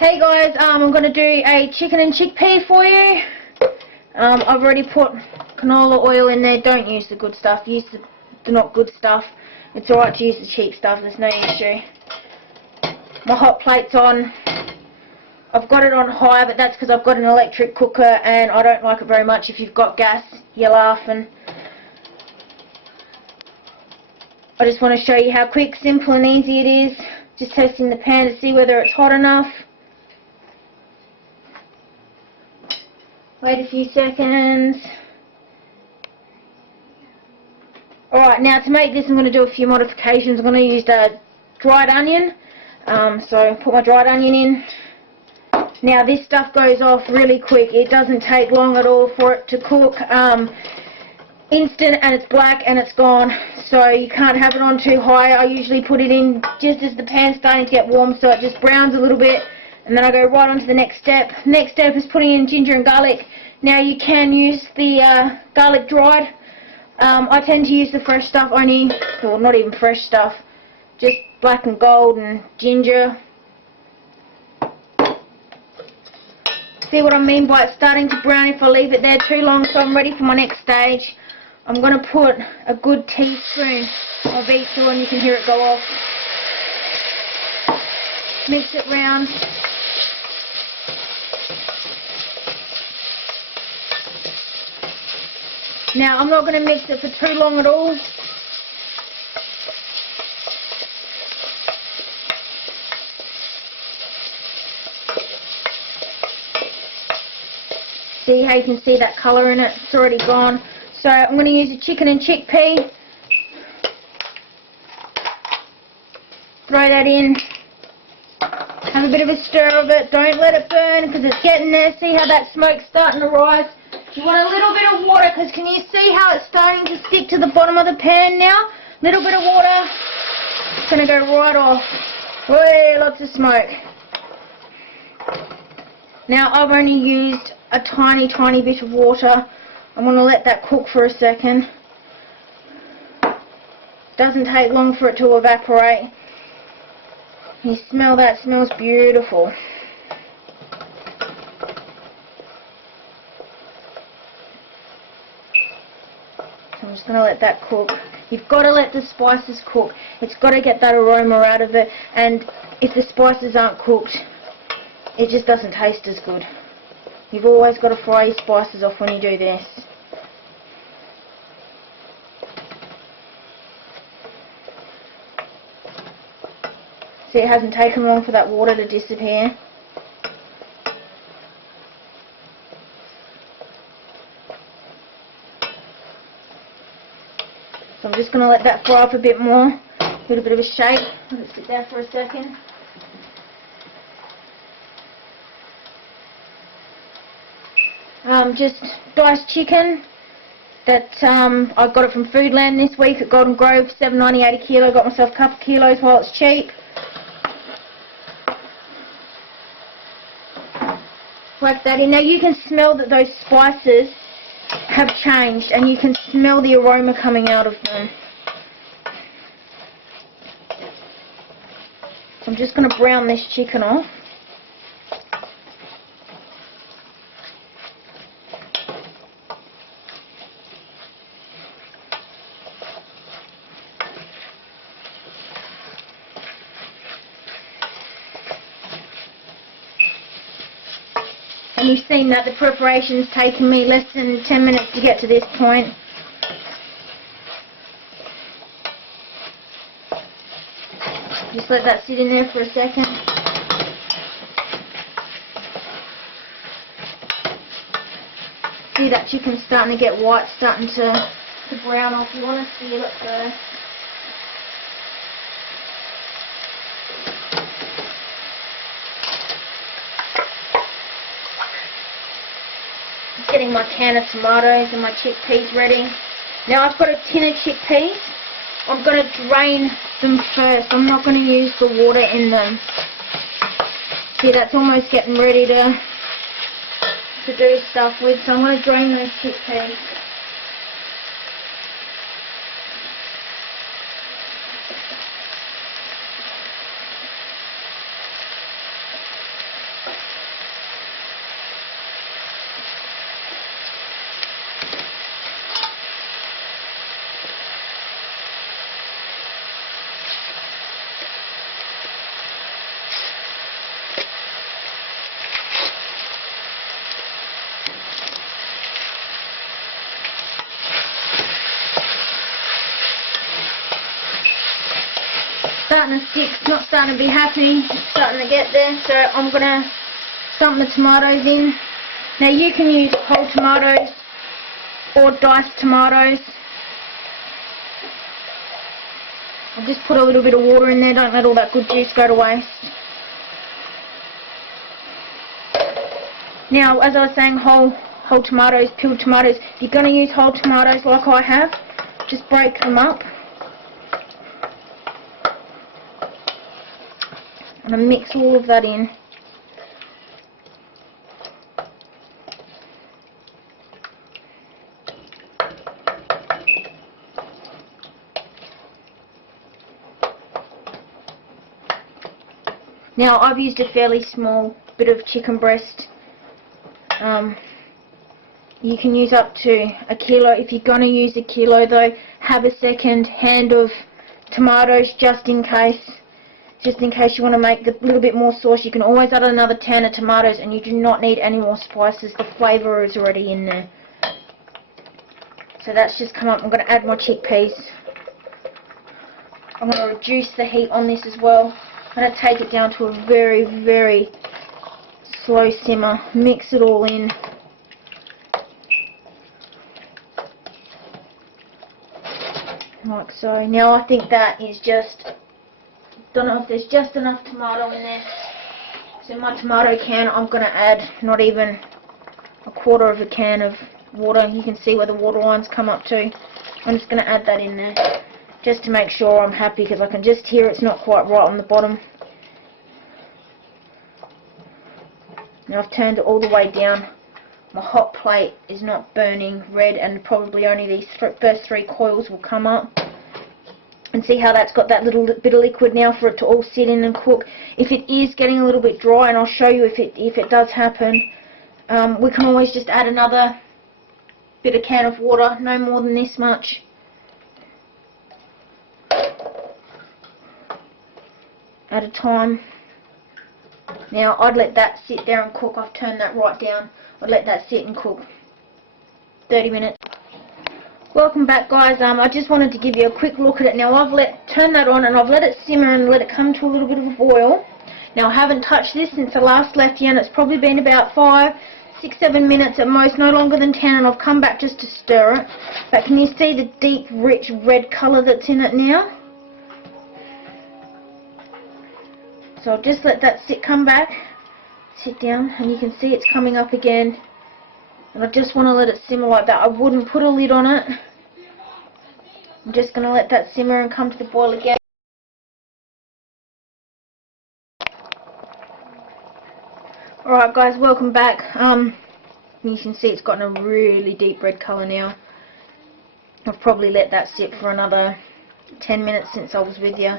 Hey guys, I'm going to do a chicken and chickpea for you. I've already put canola oil in there. Don't use the good stuff. Use the not good stuff. It's alright to use the cheap stuff. There's no issue. My hot plate's on. I've got it on high, but that's because I've got an electric cooker and I don't like it very much. If you've got gas, you're laughing. I just want to show you how quick, simple and easy it is. Just testing the pan to see whether it's hot enough. Wait a few seconds. Alright, now to make this I'm going to do a few modifications. I'm going to use a dried onion. So put my dried onion in. Now this stuff goes off really quick. It doesn't take long at all for it to cook. Instant, and it's black and it's gone. So you can't have it on too high. I usually put it in just as the pan's starting to get warm so it just browns a little bit. And then I go right on to the next step. Next step is putting in ginger and garlic. Now you can use the garlic dried. I tend to use the fresh stuff only, well not even fresh stuff, just black and gold and ginger. See what I mean by it starting to brown if I leave it there too long? So I'm ready for my next stage. I'm going to put a good teaspoon of each oil and you can hear it go off. Mix it round. Now I'm not going to mix it for too long at all. See how you can see that colour in it? It's already gone. So I'm going to use a chicken and chickpea. Throw that in. Have a bit of a stir of it. Don't let it burn because it's getting there. See how that smoke's starting to rise? You want a little bit of water because can you see how it's starting to stick to the bottom of the pan now? Little bit of water. It's going to go right off. Way, lots of smoke. Now I've only used a tiny bit of water. I'm going to let that cook for a second. Doesn't take long for it to evaporate. You smell that? It smells beautiful. So I'm just going to let that cook. You've got to let the spices cook. It's got to get that aroma out of it, and if the spices aren't cooked, it just doesn't taste as good. You've always got to fry your spices off when you do this. See, it hasn't taken long for that water to disappear. So I'm just going to let that fry up a bit more. Give it a bit of a shake. Let it sit there for a second. Just diced chicken. That I got it from Foodland this week at Golden Grove, $7.98 a kilo. Got myself a couple of kilos while it's cheap. Whack that in. Now you can smell that those spices have changed, and you can smell the aroma coming out of them. So I'm just going to brown this chicken off. And you've seen that the preparation's taken me less than 10 minutes to get to this point. Just let that sit in there for a second. See that chicken's starting to get white, starting to brown off. You want to see it go. Getting my can of tomatoes and my chickpeas ready. Now I've got a tin of chickpeas. I'm going to drain them first. I'm not going to use the water in them. See, that's almost getting ready to do stuff with, so I'm going to drain those chickpeas. starting to stick, it's not starting to be happy, it's starting to get there, so I'm going to dump the tomatoes in. Now you can use whole tomatoes or diced tomatoes. I'll just put a little bit of water in there, don't let all that good juice go to waste. Now, as I was saying, whole tomatoes, peeled tomatoes. If you're going to use whole tomatoes like I have, just break them up. And I mix all of that in. Now I've used a fairly small bit of chicken breast. You can use up to a kilo. If you're going to use a kilo though, have a second hand of tomatoes just in case. Just in case you want to make a little bit more sauce. You can always add another 10 of tomatoes and you do not need any more spices. The flavour is already in there. So that's just come up. I'm going to add my chickpeas. I'm going to reduce the heat on this as well. I'm going to take it down to a very, very slow simmer. Mix it all in. Like so. Now I think that is just, don't know if there's just enough tomato in there. So in my tomato can I'm going to add not even a quarter of a can of water. You can see where the water lines come up to. I'm just going to add that in there just to make sure I'm happy, because I can just hear it's not quite right on the bottom. Now I've turned it all the way down. My hot plate is not burning red, and probably only these first 3 coils will come up. And see how that's got that little bit of liquid now for it to all sit in and cook. If it is getting a little bit dry, and I'll show you if it does happen, we can always just add another bit of can of water, no more than this much. At a time. Now I'd let that sit there and cook. I've turned that right down. I'd let that sit and cook 30 minutes. Welcome back guys. I just wanted to give you a quick look at it. Now I've turned that on and I've let it simmer and let it come to a little bit of a boil. Now I haven't touched this since I last left you, and it's probably been about 5, 6, 7 minutes at most, no longer than 10, and I've come back just to stir it. But can you see the deep rich red colour that's in it now? So I'll just let that come back, sit down, and you can see it's coming up again. And I just want to let it simmer like that. I wouldn't put a lid on it. I'm just going to let that simmer and come to the boil again. Alright guys, welcome back. You can see it's gotten a really deep red colour now. I've probably let that sit for another 10 minutes since I was with you.